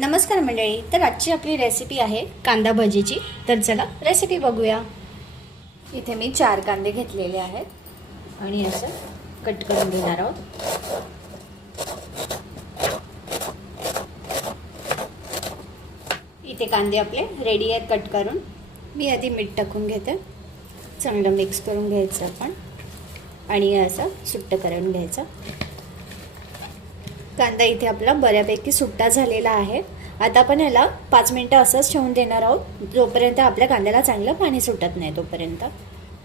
नमस्कार मंडळी, तर आजची आपली रेसिपी आहे कांदा भजीची। तर चला रेसिपी बघूया। इथे मी 4 कांदे घेतलेले आहेत आणि असं कट करून घेणार आहोत। इथे कांदे आपले रेडी आहेत कट करून। मी आधी मीठ टाकून घेते, चांगलं मिक्स करून घ्यायचं आपण आणि असं सुट्ट करून घ्यायचं। कांदा इथे आपला बऱ्यापैकी सुट्टा झालेला आहे। आता आपण याला 5 मिनिटं असंच ठेवून देणार आहोत, जोपर्यंत आपल्या कांद्याला चांगलं पाणी सुटत नाही तोपर्यंत।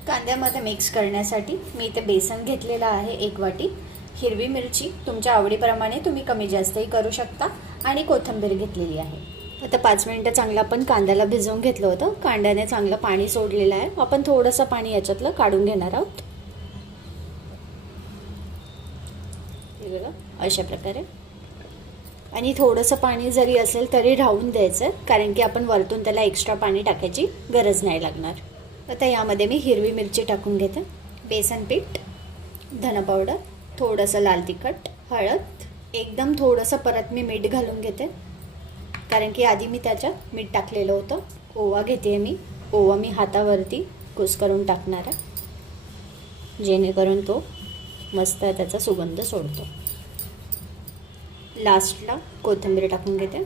कांद्यामध्ये मिक्स करण्यासाठी मी इथे बेसन घेतलेला आहे 1 वाटी, हिरवी मिरची तुमच्या आवडीप्रमाणे तुम्ही कमी जास्तही करू शकता आणि कोथिंबीर घेतलेली आहे। आता 5 मिनिटं चांगलं आपण कांद्याला भिजवून घेतलं होतं। कांद्याने चांगलं पाणी सोडलेलं आहे। आपण थोडंसं पाणी याच्यातलं काढून घेणार आहोत। हे बघा अशा प्रकारे। आणि थोडंसं पाणी जरी असेल तरी राहून द्यायचं, कारण की आपण वरतून त्याला एक्स्ट्रा पाणी टाकायची गरज नाही लागणार। आता यामध्ये मी हिरवी मिरची टाकून घेते, बेसन पीठ, धना पावडर, थोडंसं लाल तिखट, हळद, एकदम थोडंसं परत मी मीठ घालून घेते, कारण की आधी मी त्याच्यात मीठ टाकलेलं होतं। ओवा घेते मी, ओवा मी हातावरती कुस्करून टाकणार आहे, जेणेकरून तो मस्त त्याचा सुगंध सोडतो। लास्टला कोथिंबीर टाकून घेते।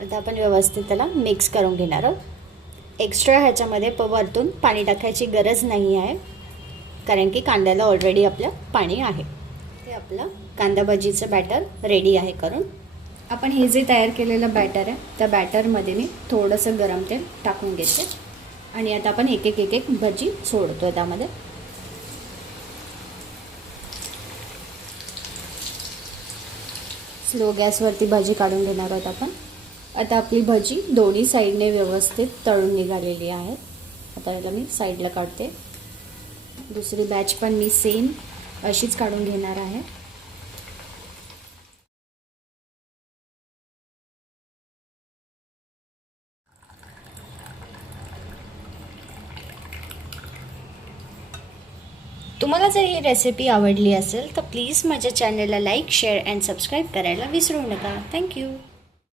आता आपण व्यवस्थित त्याला मिक्स करून घेणार आहोत। एक्स्ट्रा ह्याच्यामध्ये वरतून पाणी टाकायची गरज नाही आहे, कारण की कांद्याला ऑलरेडी आपलं पाणी आहे। ते आपलं कांदा भजीचं बॅटर रेडी आहे करून। आपण हे जे तयार केलेलं बॅटर आहे त्या बॅटरमध्ये मी थोडंसं गरम तेल टाकून घेते आणि आता आपण एक एक भजी सोडतो त्यामध्ये। स्लो गॅसवरती भाजी काढून घेणार आहोत आपण। आता आपली भजी दोन्ही साईडने व्यवस्थित तळून निघालेली आहे। आता याला मी साईडला काढते। दुसरी बॅच पण मी सेम अशीच काढून घेणार आहे। तुम्हाला जर ही रेसिपी आवडली असेल तर प्लीज माझ्या चॅनलला लाईक, शेअर अँड सबस्क्राईब करायला विसरू नका। थँक्यू।